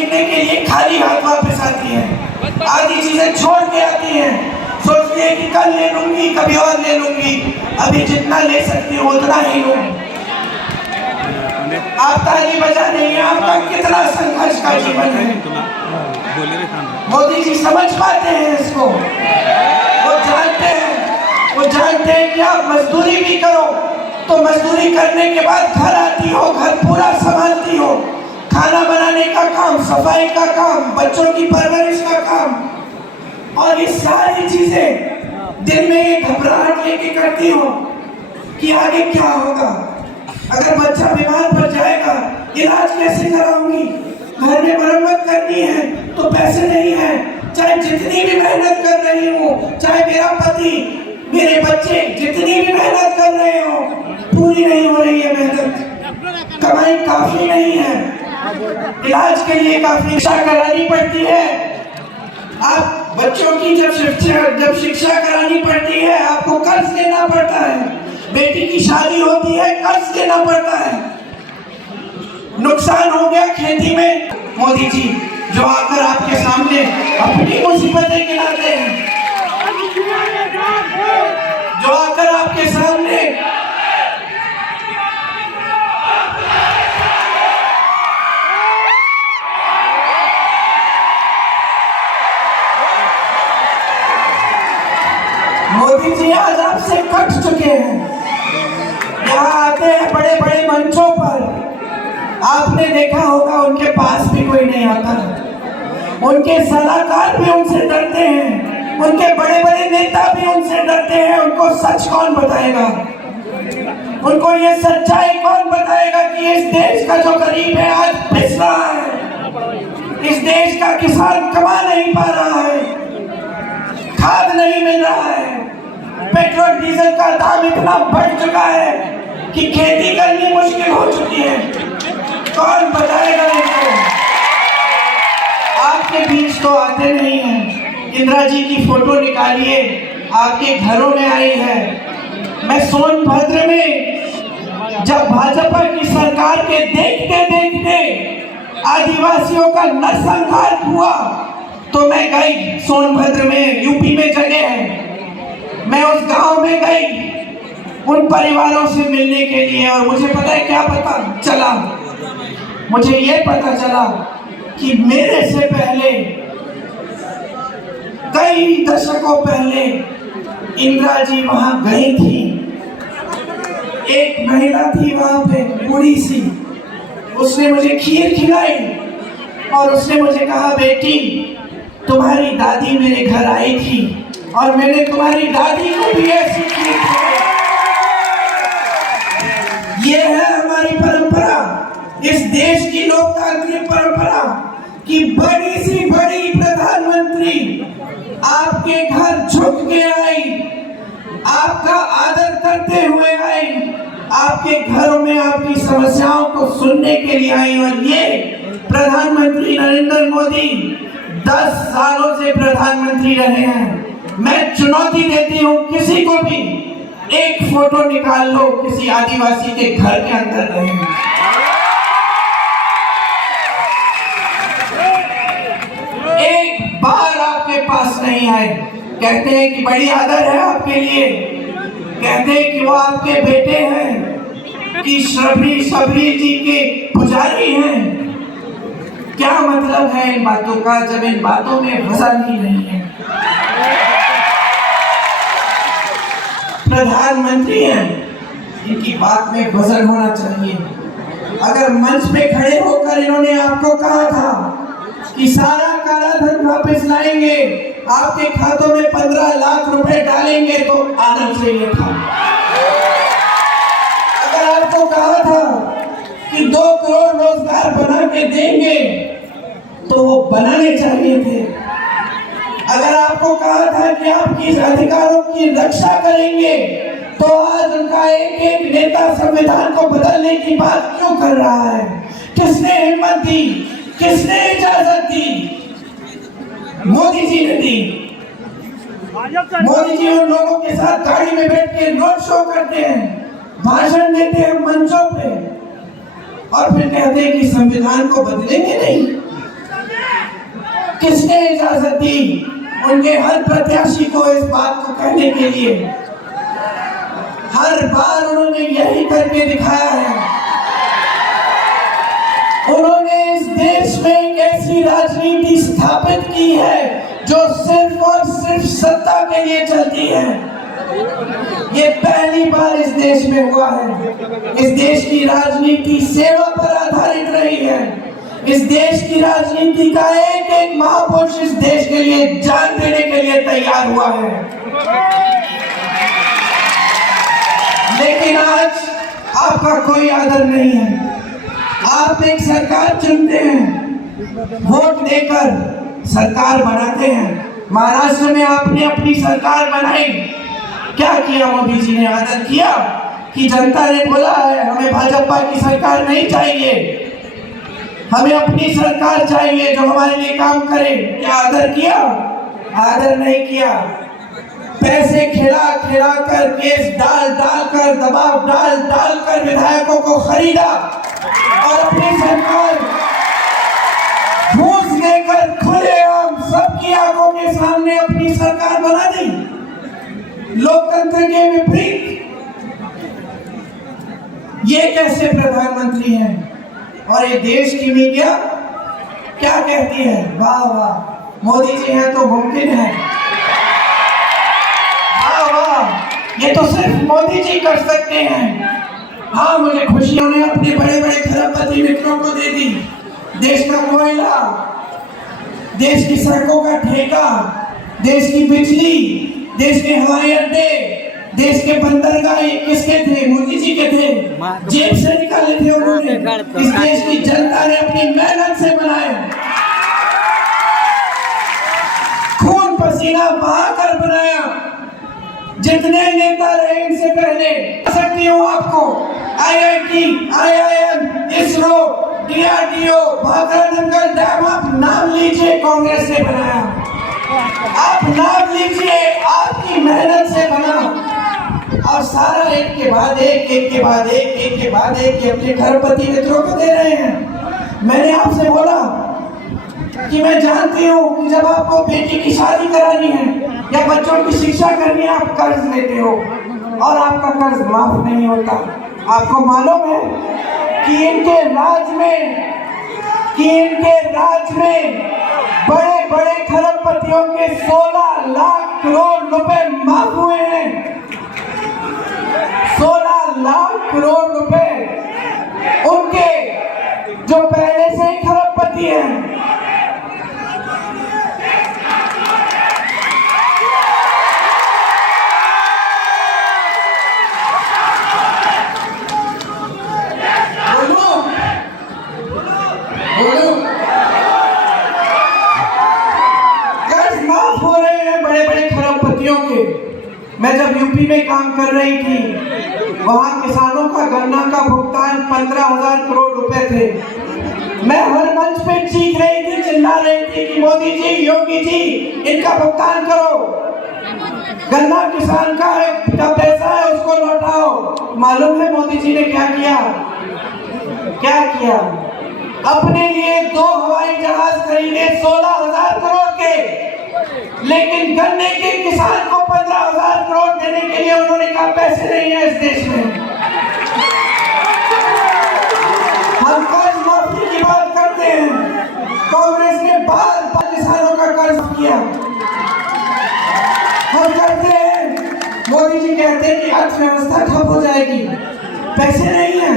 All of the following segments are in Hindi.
खरीदने के लिए खाली हाथ वापस आती है, आधी चीजें छोड़ के आती हैं, सोचती है कि कल ले लूंगी, कभी और ले लूंगी, अभी जितना ले सकती हूँ उतना ही लूं। आप ताली बजा रही हैं, आपका कितना संघर्ष का जीवन है। मोदी जी समझ पाते हैं इसको, वो जानते हैं कि आप मजदूरी भी करो तो मजदूरी करने के बाद घर आती हो, घर पूरा संभालती हो, खाना बनाने का काम, सफाई का काम, बच्चों की परवरिश का काम, और ये सारी चीजें दिल में ये घबराहट लेके करती हो कि आगे क्या होगा, अगर बच्चा बीमार पड़ जाएगा इलाज कैसे कराऊंगी, घर में मरम्मत करनी है तो पैसे नहीं है, चाहे जितनी भी मेहनत कर रही हूँ, चाहे मेरा पति, मेरे बच्चे जितनी भी मेहनत कर रहे हो, पूरी नहीं हो रही है मेहनत, कमाई काफी नहीं है, इलाज के लिए काफी शिक्षा करानी पड़ती है। आप बच्चों की जब शिक्षा करानी पड़ती है आपको कर्ज लेना पड़ता है, बेटी की शादी होती है कर्ज लेना पड़ता है, नुकसान हो गया खेती में, मोदी जी जो आकर आपके सामने अपनी मुसीबतें गिनाते हैं, जो आकर आपके सामने मोदी जी आज आपसे कट चुके हैं, यहाँ आते हैं बड़े बड़े मंचों पर, आपने देखा होगा उनके पास भी कोई नहीं आता, उनके सलाहकार भी उनसे डरते हैं, उनके बड़े बड़े नेता भी उनसे डरते हैं, उनको सच कौन बताएगा, उनको ये सच्चाई कौन बताएगा कि इस देश का जो गरीब है आज पिस रहा है, इस देश का किसान कमा नहीं पा रहा है, खाद नहीं मिल रहा है, पेट्रोल डीजल का दाम इतना बढ़ चुका है कि खेती करनी मुश्किल हो चुकी है, कौन बताएगा इनको। आपके बीच तो आते नहीं हैं, इंदिरा जी की फोटो निकालिए, आपके घरों में आई है। मैं सोनभद्र में जब भाजपा की सरकार के देखते देखते आदिवासियों का नरसंहार हुआ तो मैं गई सोनभद्र में, यूपी में जगह है, मैं उस गांव में गई उन परिवारों से मिलने के लिए, और मुझे पता है क्या पता चला, मुझे ये पता चला कि मेरे से पहले कई दशकों पहले इंदिरा जी वहां गई थी, एक महिला थी वहां पे बूढ़ी सी, उसने मुझे खीर खिलाई और उसने मुझे कहा बेटी तुम्हारी दादी मेरे घर आई थी और मैंने तुम्हारी दादी को भी ऐसी खीर खिलाई। ये है हमारी परंपरा, इस देश की लोकतांत्रिक परंपरा कि बड़ी सी बड़ी प्रधानमंत्री आपके घर झुक के आई, आपका आदर करते हुए आई, आपके घरों में आपकी समस्याओं को सुनने के लिए आई। और ये प्रधानमंत्री नरेंद्र मोदी 10 सालों से प्रधानमंत्री रहे हैं। मैं चुनौती देती हूँ किसी को भी, एक फोटो निकाल लो किसी आदिवासी के घर के अंदर रहे, एक बार आपके पास नहीं आए। कहते हैं कि बड़ी आदर है आपके लिए, कहते हैं कि वो आपके बेटे हैं, कि शबरी जी के पुजारी हैं। क्या मतलब है इन बातों का जब इन बातों में वजन ही नहीं है। प्रधानमंत्री हैं, इनकी बात में वजन होना चाहिए। अगर मंच पे खड़े होकर इन्होंने आपको कहा था कि सारा काला धन वापस लाएंगे, आपके खातों में 15 लाख रुपए डालेंगे, तो आना चाहिए था। अगर आपको कहा था कि 2 करोड़ रोजगार बना के देंगे, तो वो बनाने चाहिए थे। अगर आपको कहा था कि आपकी अधिकारों की रक्षा करेंगे, तो आज उनका एक एक नेता संविधान को बदलने की बात क्यों कर रहा है? किसने हिम्मत दी, किसने इजाजत दी? मोदी जी ने दी। मोदी जी उन लोगों के साथ गाड़ी में बैठ के रोड शो करते हैं, भाषण देते हैं मंचों पे, और फिर कहते हैं कि संविधान को बदलेंगे नहीं। किसने इजाजत दी उनके हर प्रत्याशी को इस बात को कहने के लिए? हर बार उन्होंने यही करके दिखाया है। उन्होंने इस देश में एक ऐसी राजनीति स्थापित की है जो सिर्फ और सिर्फ सत्ता के लिए चलती है। ये पहली बार इस देश में हुआ है। इस देश की राजनीति सेवा पर आधारित रही है। इस देश की राजनीति का एक एक महापुरुष इस देश के लिए जान देने के लिए तैयार हुआ है। लेकिन आज आपका कोई आदर नहीं है। आप एक सरकार चुनते हैं, वोट देकर सरकार बनाते हैं। महाराष्ट्र में आपने अपनी सरकार बनाई, क्या किया मोदी जी ने? आदर किया कि जनता ने बोला है हमें भाजपा की सरकार नहीं चाहिए, हमें अपनी सरकार चाहिए जो हमारे लिए काम करे। क्या आदर किया? आदर नहीं किया। पैसे खिला खिला कर, केस डाल डाल कर, दबाव डाल डाल कर विधायकों को खरीदा और अपनी सरकार घूस लेकर खुलेआम सबकी आंखों के सामने अपनी सरकार बना दी, लोकतंत्र के विपरीत। ये कैसे प्रधानमंत्री हैं? और ये देश की मीडिया क्या कहती है? वाह वाह, मोदी जी हैं तो मुमकिन है। वाह वाह, ये तो सिर्फ मोदी जी कर सकते हैं। हाँ, मुझे खुशी उन्हें अपने बड़े बड़े खरबपति मित्रों को दे दी। देश का कोयला, देश की सड़कों का ठेका, देश की बिजली, देश के हवाई अड्डे, देश के बंदरगाह, ये किसके थे? मोदी जी के थे। जेब से निकाले थे उन्होंने। इस देश की जनता ने अपनी मेहनत से बनाए, खून पसीना बहाकर बनाया। जितने नेता रहे इनसे पहले, सकती हूँ आपको, IIT, IIM, ISRO, DRDO, Bhakra Nangal dam, आप नाम लीजिए, कांग्रेस ने बनाया। आप नाम लीजिए, आपकी मेहनत से बना। और सारा एक के बाद एक, एक के बाद एक, एक के बाद एक अपने खरबपति मित्रों को दे रहे हैं। मैंने आपसे बोला कि मैं जानती हूँ कि जब आपको बेटी की शादी करानी है या बच्चों की शिक्षा करनी है, आप कर्ज लेते हो और आपका कर्ज माफ नहीं होता। आपको मालूम है कि इनके राज में बड़े बड़े खरबपतियों के 16 लाख करोड़ रुपए माफ हुए हैं। 16 लाख करोड़ रुपए उनके जो पहले से ही खरबपति हैं। कर्ज माफ हो रहे हैं बड़े बड़े खरबपतियों के। मैं जब यूपी में काम कर रही थी, वहां किसानों का गन्ना का भुगतान 15,000 करोड़ रुपए थे। मैं हर मंच पे चीख रही थी, चिल्ला रही थी कि मोदी जी, योगी जी, इनका भुगतान करो। गन्ना किसान का पैसा है, उसको लौटाओ। मालूम है मोदी जी ने क्या किया? क्या किया? अपने लिए 2 हवाई जहाज खरीदे 16,000 करोड़ के, लेकिन गन्ने के किसान को 15,000 करोड़ देने के लिए उन्होंने कहा पैसे नहीं है इस देश में। हम कर्ज माफी की बात करते हैं, कांग्रेस ने बार बार किसानों का कर्ज किया। हम करते हैं, मोदी जी कहते हैं कि अर्थव्यवस्था ठप हो जाएगी, पैसे नहीं है।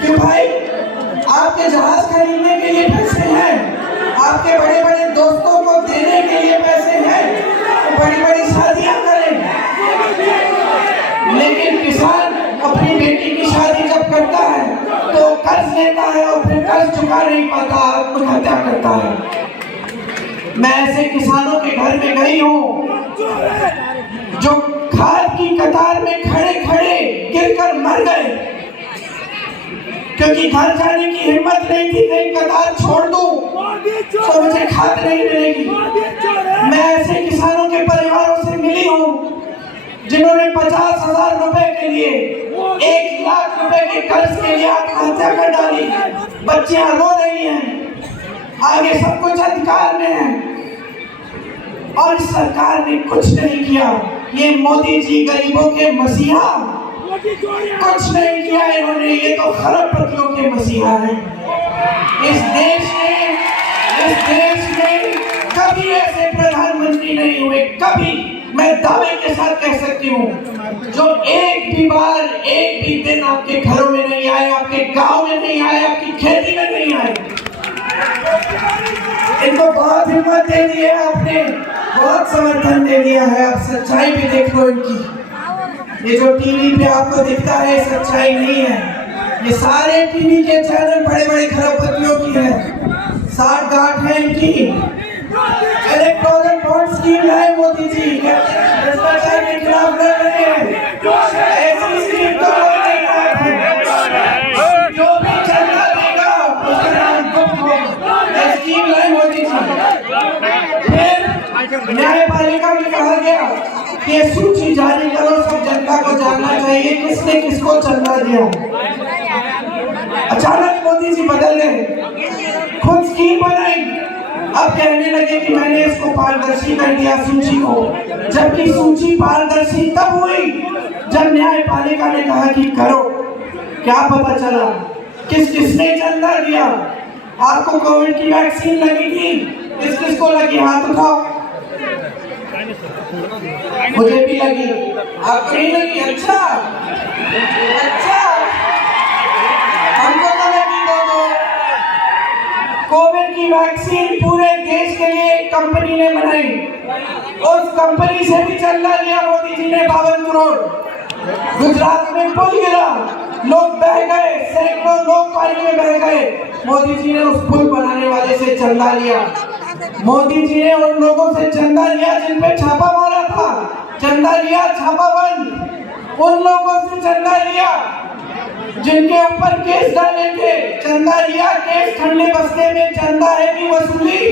क्यों भाई? आपके जहाज खरीदने के लिए पैसे हैं, आपके बड़े बड़े दोस्तों को देने के लिए पैसे हैं, बड़ी बड़ी शादियां करें। लेकिन किसान अपनी बेटी की शादी जब करता है तो कर्ज लेता है और फिर कर्ज चुका नहीं पाता, आत्महत्या करता है। मैं ऐसे किसानों के घर में गई हूँ जो खाद की कतार में खड़े खड़े गिरकर मर गए क्योंकि घर जाने की हिम्मत नहीं थी। कहीं कतार छोड़ दूं तो मुझे खाद नहीं मिलेगी। मैं ऐसे किसानों के परिवारों से मिली हूँ जिन्होंने 50,000 रुपए के लिए, 1 लाख रुपए के कर्ज के लिए आत्महत्या कर डाली। बच्चियां रो रही हैं, आगे सब कुछ अधिकार में है और इस सरकार ने कुछ नहीं किया। ये मोदी जी गरीबों के मसीहा, कुछ नहीं किया इन्होंने। ये तो खरबपतियों के मसीहा हैं। इस देश में कभी ऐसे प्रधानमंत्री नहीं हुए, कभी, मैं दावे के साथ कह सकती हूँ, जो एक भी बार, एक भी दिन आपके घरों में नहीं आए, आपके गांव में नहीं आए, आपकी खेती में नहीं आए। इनको बहुत हिम्मत दे दी है आपने, बहुत समर्थन दे दिया है। आप सच्चाई भी देख लो इनकी। ये जो टीवी पे आपको दिखता है सच्चाई नहीं है। ये सारे टीवी के चैनल बड़े बड़े खरबपतियों की है, साठ गांठ है इनकी। इलेक्टोरल बॉन्ड स्कीम लाए मोदी जी, भ्रष्टाचार के खिलाफ लड़ रहे हैं। ऐसी स्कीम तो नहीं लाए, जो भी चंदा देगा उसका नाम गुप्त होगा। स्कीम लाए मोदी जी। फिर न्यायपालिका में कहा गया कि सूची जारी करो, सब जनता को जानना चाहिए किसने किसको चंदा दिया। अचानक मोदी जी बदल गए, खुद स्कीम बनाई। अब कहने लगे कि मैंने इसको पारदर्शी कर दिया सूची को, जबकि सूची पारदर्शी तब हुई जब न्यायपालिका ने कहा कि करो। क्या पता चला किस किसने चंदा दिया। आपको कोविड की वैक्सीन लगी थी, किस किस को लगी, हाथ उठाओ। मुझे भी लगी, आपको नहीं लगी? अच्छा, हमको तो लगी दो। कोविड की वैक्सीन पूरे देश के लिए एक कंपनी ने बनाई, उस कंपनी से भी चंदा लिया मोदी जी ने 52 करोड़। गुजरात में पुल गिरा, लोग बह गए, सैकड़ों लोग पानी में बह गए, मोदी जी ने उस पुल बनाने वाले से चंदा लिया। मोदी जी ने उन लोगों से चंदा लिया जिन पे छापा मारा था, चंदा लिया छापा बंद। उन लोगों से चंदा लिया जिनके ऊपर केस डाले थे, चंदा लिया। केस ठंडे बस्ते में चंदा है कि वसूली?